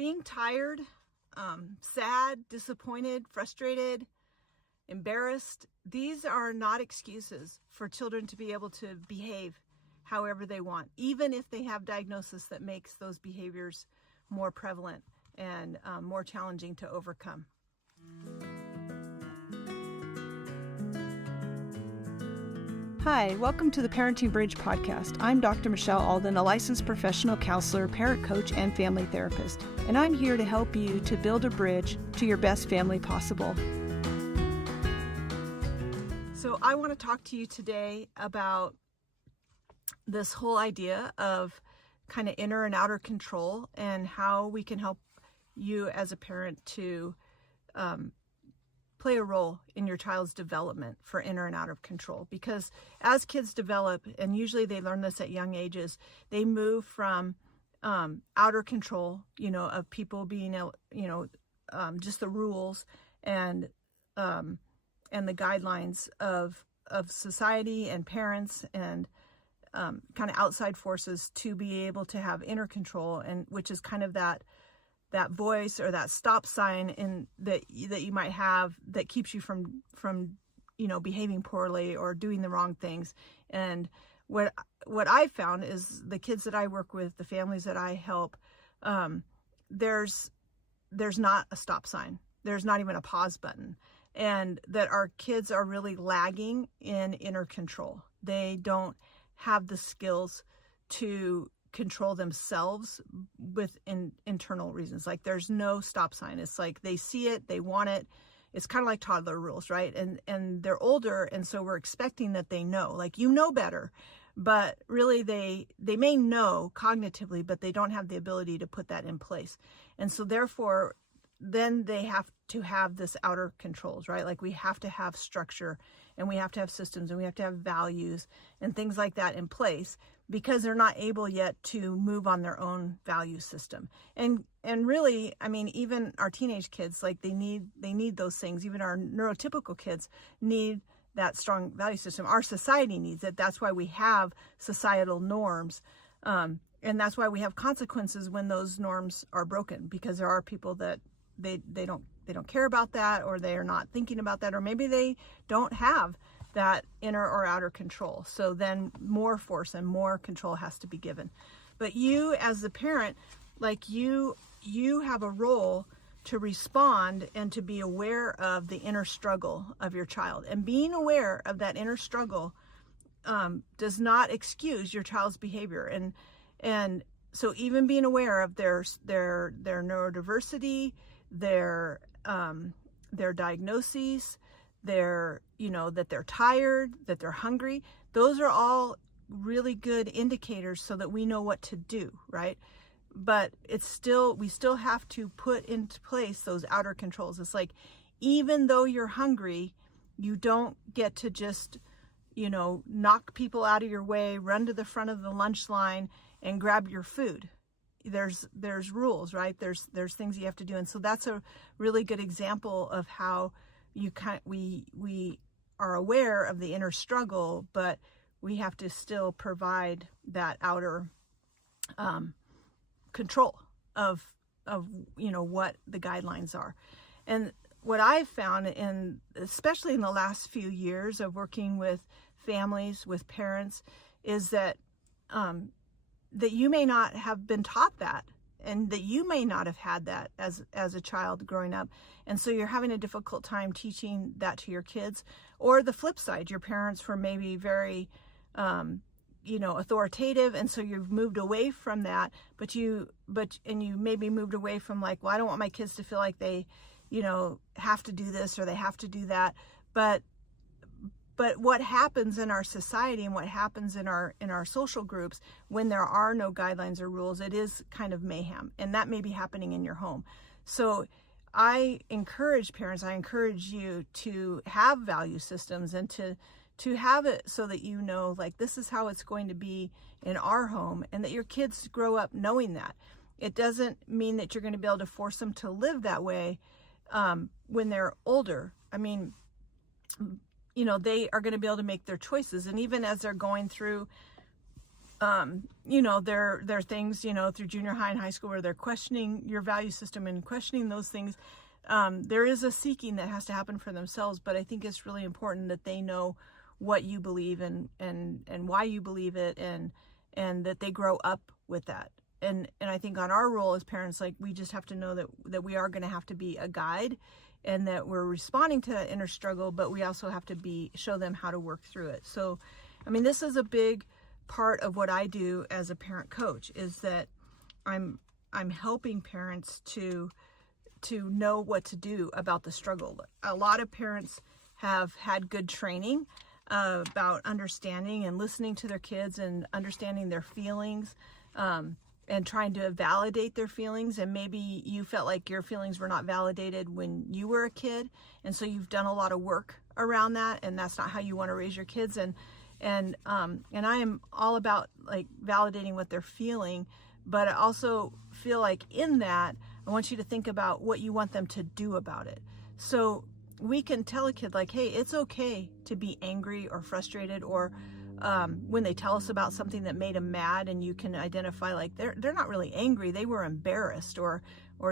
Being tired, sad, disappointed, frustrated, embarrassed, these are not excuses for children to be able to behave however they want, even if they have diagnosis that makes those behaviors more prevalent and more challenging to overcome. Hi, welcome to the Parenting Bridge podcast. I'm Dr. Michelle Alden, a licensed professional counselor, parent coach, and family therapist, and I'm here to help you to build a bridge to your best family possible. So I want to talk to you today about this whole idea of kind of inner and outer control and how we can help you as a parent to play a role in your child's development for inner and outer control. Because as kids develop, and usually they learn this at young ages, they move from outer control, of people being, just the rules and the guidelines of society and parents and kind of outside forces, to be able to have inner control, and which is kind of that voice or that stop sign that you might have that keeps you from behaving poorly or doing the wrong things. And what I found is the kids that I work with, the families that I help, there's not a stop sign. There's not even a pause button. And that our kids are really lagging in inner control. They don't have the skills to control themselves with internal reasons. Like there's no stop sign. It's like they see it, they want it. It's kind of like toddler rules, right? And they're older, and so we're expecting that they know. Like, better, but really they may know cognitively, but they don't have the ability to put that in place. And so therefore, then they have to have this outer controls, right? Like we have to have structure, and we have to have systems, and we have to have values and things like that in place, because they're not able yet to move on their own value system. And really, even our teenage kids, like they need those things. Even our neurotypical kids need that strong value system. Our society needs it. That's why we have societal norms. And that's why we have consequences when those norms are broken, because there are people that they don't care about that, or they are not thinking about that, or maybe they don't have that inner or outer control. So then more force and more control has to be given. But you as the parent, like you have a role to respond and to be aware of the inner struggle of your child. And being aware of that inner struggle does not excuse your child's behavior. And so even being aware of their neurodiversity, their diagnoses, that they're tired, that they're hungry, those are all really good indicators so that we know what to do, right? But we still have to put into place those outer controls. It's like, even though you're hungry, you don't get to just, knock people out of your way, run to the front of the lunch line and grab your food. There's rules, right? There's things you have to do. And so that's a really good example of how we are aware of the inner struggle, but we have to still provide that outer control of what the guidelines are. And what I've found, especially in the last few years of working with families, with parents, is that that you may not have been taught that, and that you may not have had that as a child growing up. And so you're having a difficult time teaching that to your kids. Or the flip side, your parents were maybe very, authoritative. And so you've moved away from that, and you maybe moved away from like, well, I don't want my kids to feel like they, have to do this or they have to do that. But what happens in our society and what happens in our social groups when there are no guidelines or rules, it is kind of mayhem, and that may be happening in your home. So I encourage parents, I encourage you to have value systems, and to have it so that like, this is how it's going to be in our home, and that your kids grow up knowing that. It doesn't mean that you're going to be able to force them to live that way when they're older. They are going to be able to make their choices. And even as they're going through there are things, through junior high and high school where they're questioning your value system and questioning those things. There is a seeking that has to happen for themselves, but I think it's really important that they know what you believe and why you believe it, and that they grow up with that. And I think on our role as parents, like, we just have to know that we are going to have to be a guide, and that we're responding to that inner struggle, but we also have to show them how to work through it. So, I mean, this is a big part of what I do as a parent coach, is that I'm helping parents to know what to do about the struggle. A lot of parents have had good training about understanding and listening to their kids and understanding their feelings, and trying to validate their feelings. And maybe you felt like your feelings were not validated when you were a kid, and so you've done a lot of work around that, and that's not how you want to raise your kids. And I am all about, like, validating what they're feeling, but I also feel like in that I want you to think about what you want them to do about it. So we can tell a kid, like, hey, it's okay to be angry or frustrated, or when they tell us about something that made them mad, and you can identify, like, they're not really angry, they were embarrassed, or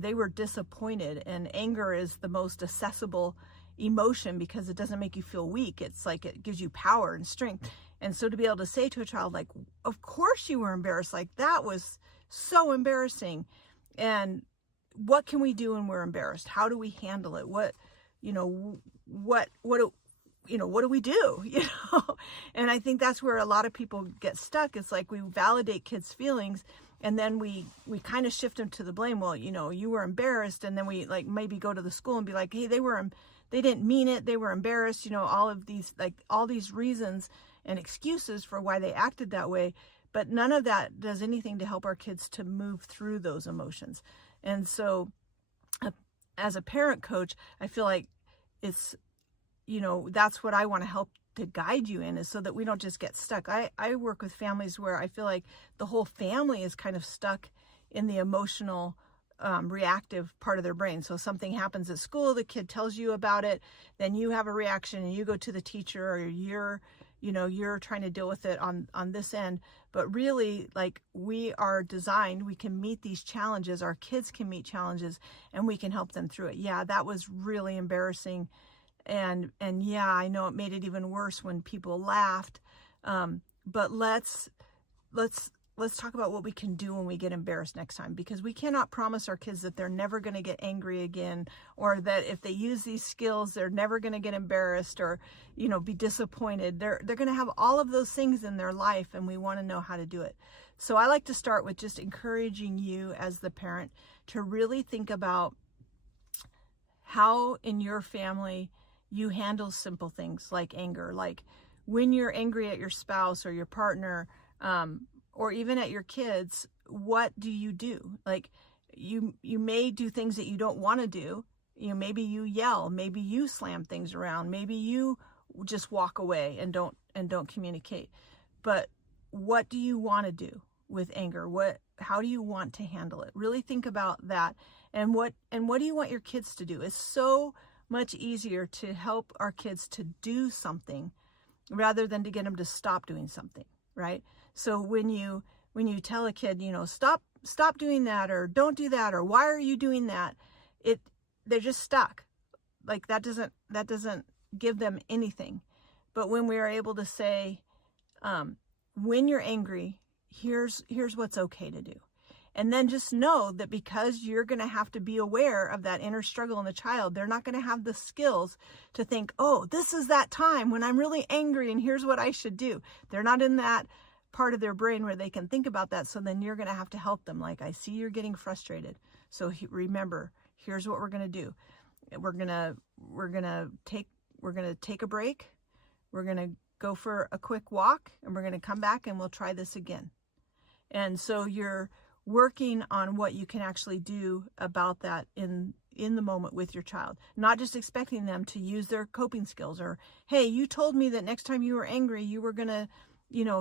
they were disappointed. And anger is the most accessible emotion because it doesn't make you feel weak. It's like, it gives you power and strength. And so to be able to say to a child, like, of course you were embarrassed, like, that was so embarrassing, and what can we do when we're embarrassed? How do we handle it? What do we do? And I think that's where a lot of people get stuck. It's like, we validate kids' feelings, and then we kind of shift them to the blame. Well, you were embarrassed, and then we, like, maybe go to the school and be like, hey, they didn't mean it, they were embarrassed, all of these, like, all these reasons and excuses for why they acted that way. But none of that does anything to help our kids to move through those emotions. And so as a parent coach, I feel like it's, that's what I want to help to guide you in, is so that we don't just get stuck. I work with families where I feel like the whole family is kind of stuck in the emotional, reactive part of their brain. So something happens at school, the kid tells you about it, then you have a reaction and you go to the teacher, or you're trying to deal with it on this end. But really, like, we are designed, we can meet these challenges, our kids can meet challenges, and we can help them through it. Yeah, that was really embarrassing. And yeah, I know it made it even worse when people laughed. But let's talk about what we can do when we get embarrassed next time, because we cannot promise our kids that they're never going to get angry again, or that if they use these skills, they're never going to get embarrassed or, be disappointed. They're going to have all of those things in their life, and we want to know how to do it. So I like to start with just encouraging you as the parent to really think about how in your family you handle simple things like anger. Like, when you're angry at your spouse or your partner, or even at your kids, what do you do? Like, you may do things that you don't want to do. Maybe you yell, maybe you slam things around, maybe you just walk away and don't communicate. But what do you want to do with anger? How do you want to handle it? Really think about that. And what do you want your kids to do? It's so much easier to help our kids to do something rather than to get them to stop doing something, right? So when you tell a kid, stop doing that, or don't do that, or why are you doing that? They're just stuck. Like, that doesn't give them anything. But when we are able to say, when you're angry, here's what's okay to do. And then just know that because you're going to have to be aware of that inner struggle in the child, they're not going to have the skills to think, oh, this is that time when I'm really angry and here's what I should do. They're not in that part of their brain where they can think about that. So then you're going to have to help them. Like, I see you're getting frustrated. So remember, here's what we're going to do. We're going to take a break. We're going to go for a quick walk, and we're going to come back and we'll try this again. And so you're working on what you can actually do about that in the moment with your child, not just expecting them to use their coping skills, or, hey, you told me that next time you were angry, you were going to,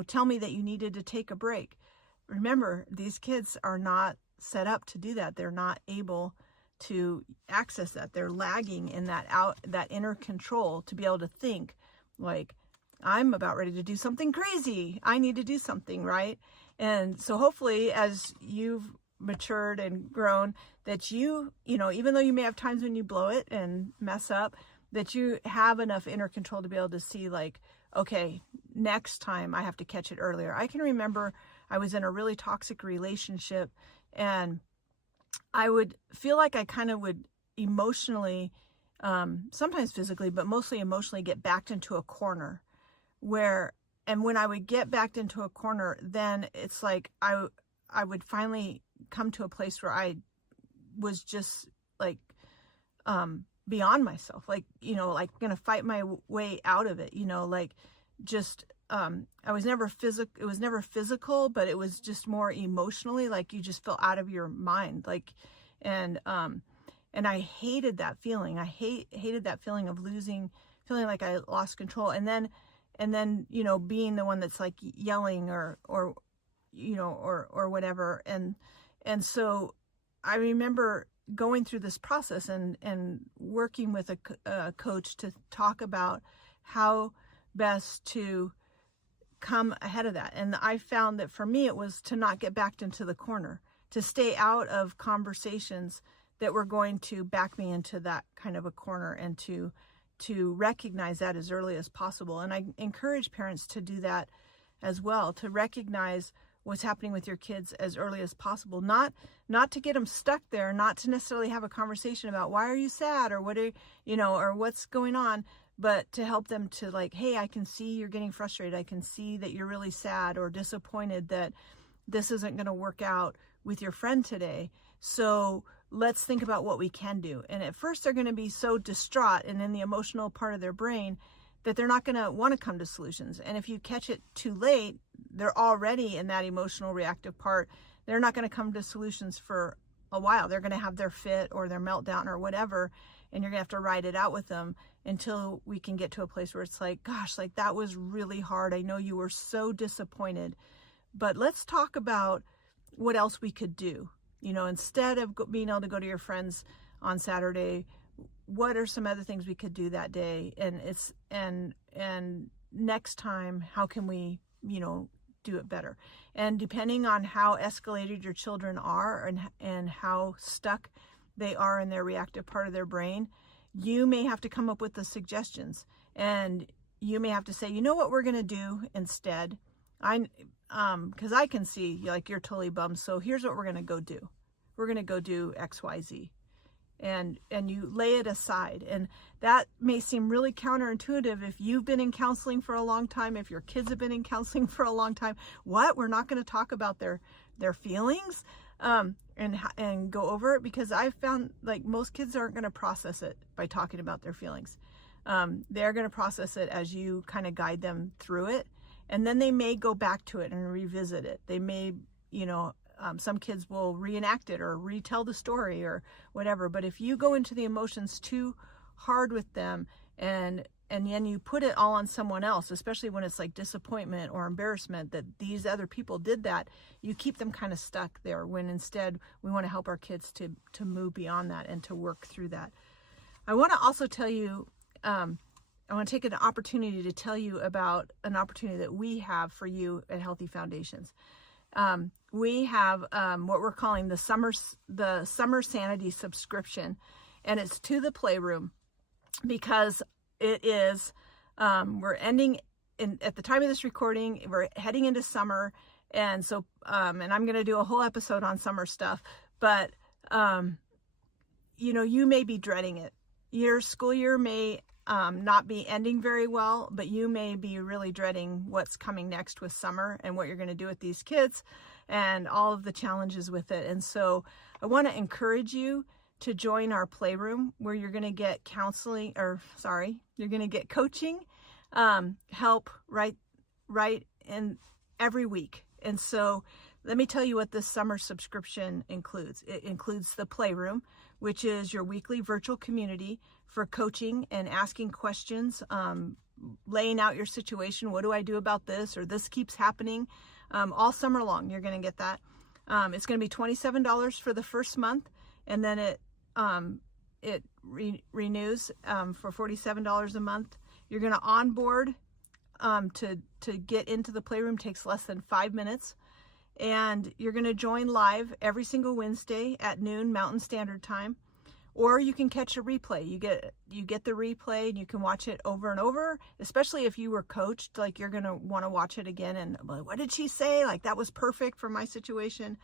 tell me that you needed to take a break. Remember, these kids are not set up to do that. They're not able to access that. They're lagging in that inner control to be able to think, like, I'm about ready to do something crazy. I need to do something, right? And so hopefully as you've matured and grown, that you know, even though you may have times when you blow it and mess up, that you have enough inner control to be able to see like, okay, next time I have to catch it earlier. I can remember I was in a really toxic relationship, and I would feel like I kind of would emotionally, sometimes physically, but mostly emotionally, get backed into a corner and when I would get backed into a corner, then it's like I would finally come to a place where I was just like beyond myself, like, you know, like gonna fight my way out of it, you know, like just I was never it was never physical, but it was just more emotionally, like you just felt out of your mind, like, and I hated that feeling. I hated that feeling of feeling like I lost control, and then you know, being the one that's like yelling or you know, or whatever, and so I remember going through this process and working with a coach to talk about how best to come ahead of that. And I found that for me, it was to not get backed into the corner, to stay out of conversations that were going to back me into that kind of a corner, and to recognize that as early as possible. And I encourage parents to do that as well, to recognize what's happening with your kids as early as possible, not to get them stuck there, not to necessarily have a conversation about why are you sad, or what are you know, or what's going on, but to help them to like, hey, I can see you're getting frustrated. I can see that you're really sad or disappointed that this isn't going to work out with your friend today. So let's think about what we can do. And at first they're going to be so distraught and in the emotional part of their brain that they're not going to want to come to solutions. And if you catch it too late, they're already in that emotional reactive part. They're not going to come to solutions for a while. They're going to have their fit or their meltdown or whatever, and you're going to have to ride it out with them until we can get to a place where it's like, gosh, like that was really hard. I know you were so disappointed, but let's talk about what else we could do. You know, instead of being able to go to your friends on Saturday, what are some other things we could do that day? And next time, how can we, you know, do it better? And depending on how escalated your children are and how stuck they are in their reactive part of their brain, you may have to come up with the suggestions, and you may have to say, you know what we're going to do instead? Because I can see like you're totally bummed. So here's what we're going to go do. We're going to go do X, Y, Z. And you lay it aside. And that may seem really counterintuitive if you've been in counseling for a long time, if your kids have been in counseling for a long time. What? We're not going to talk about their feelings and go over it? Because I've found like most kids aren't going to process it by talking about their feelings. They're going to process it as you kind of guide them through it. And then they may go back to it and revisit it. They may, you know, some kids will reenact it or retell the story or whatever. But if you go into the emotions too hard with them and then you put it all on someone else, especially when it's like disappointment or embarrassment that these other people did that, you keep them kind of stuck there, when instead we want to help our kids to move beyond that and to work through that. I want to also tell you, I want to take an opportunity to tell you about an opportunity that we have for you at Healthy Foundations. We have what we're calling the Summer Sanity subscription, and it's to the Playroom because it is, we're ending at the time of this recording, we're heading into summer. And so, and I'm going to do a whole episode on summer stuff, but, you know, you may be dreading it. Your school year may not be ending very well, but you may be really dreading what's coming next with summer and what you're going to do with these kids and all of the challenges with it. And so I want to encourage you to join our Playroom, where you're going to get you're going to get coaching, help right in every week. And so let me tell you what this summer subscription includes. It includes the Playroom, which is your weekly virtual community for coaching and asking questions, laying out your situation. What do I do about this? Or this keeps happening. All summer long, you're going to get that. It's going to be $27 for the first month, and then it renews for $47 a month. You're going to onboard to get into the playroom takes less than 5 minutes. And you're going to join live every single Wednesday at noon Mountain Standard Time, or you can catch a replay. You get the replay and you can watch it over and over, especially if you were coached. Like, you're going to want to watch it again and, like, what did she say? Like, that was perfect for my situation.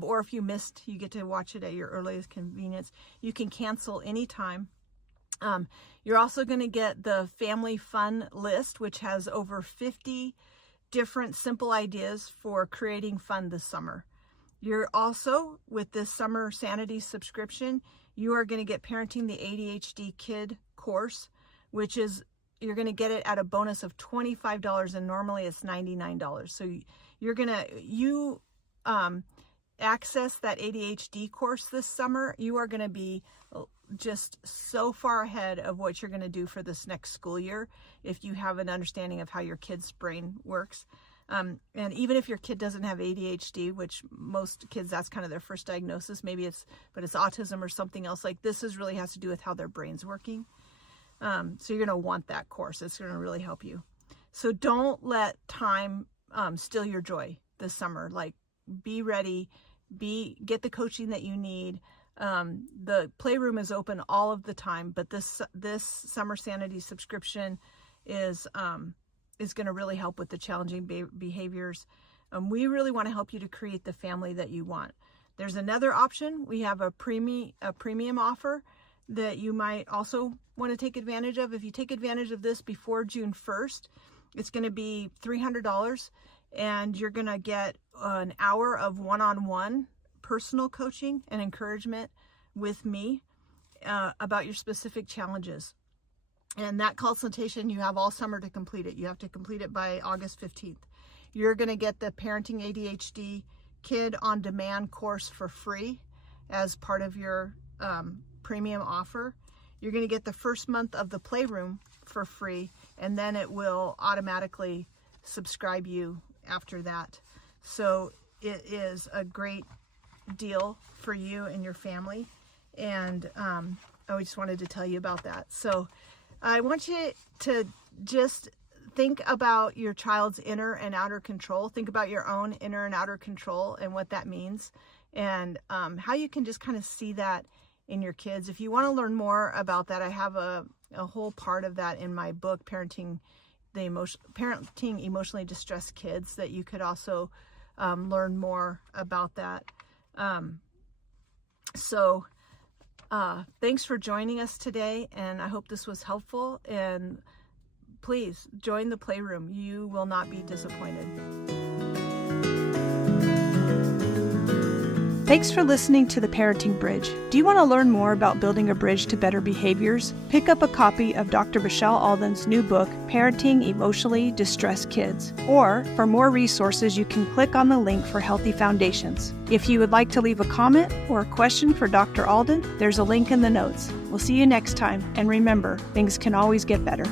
Or if you missed, you get to watch it at your earliest convenience. You can cancel anytime. You're also going to get the family fun list, which has over 50 different simple ideas for creating fun this summer. You're also, with this summer sanity subscription, you are going to get Parenting the ADHD Kid course, which is, you're going to get it at a bonus of $25, and normally it's $99. So you're going to, access that ADHD course this summer. You are going to be just so far ahead of what you're going to do for this next school year if you have an understanding of how your kid's brain works. And even if your kid doesn't have ADHD, which most kids, that's kind of their first diagnosis, but it's autism or something else. Like, this really has to do with how their brain's working. So you're going to want that course. It's going to really help you. So don't let time steal your joy this summer. Like, be ready, get the coaching that you need. The playroom is open all of the time, but this summer sanity subscription is going to really help with the challenging behaviors. We really want to help you to create the family that you want. There's another option. We have a premium offer that you might also want to take advantage of. If you take advantage of this before June 1st, it's going to be $300, and you're going to get an hour of one-on-one personal coaching and encouragement with me about your specific challenges. And that consultation, you have all summer to complete it. You have to complete it by August 15th. You're going to get the Parenting ADHD Kid on Demand course for free as part of your premium offer. You're going to get the first month of the playroom for free, and then it will automatically subscribe you after that. So it is a great deal for you and your family, and I just wanted to tell you about that. So I want you to just think about your child's inner and outer control. Think about your own inner and outer control and what that means, and how you can just kind of see that in your kids. If you want to learn more about that, I have a whole part of that in my book, Parenting Emotionally Distressed Kids, that you could also learn more about that. Thanks for joining us today, and I hope this was helpful, and please join the playroom. You will not be disappointed. Thanks for listening to The Parenting Bridge. Do you want to learn more about building a bridge to better behaviors? Pick up a copy of Dr. Michelle Alden's new book, Parenting Emotionally Distressed Kids. Or, for more resources, you can click on the link for Healthy Foundations. If you would like to leave a comment or a question for Dr. Alden, there's a link in the notes. We'll see you next time, and remember, things can always get better.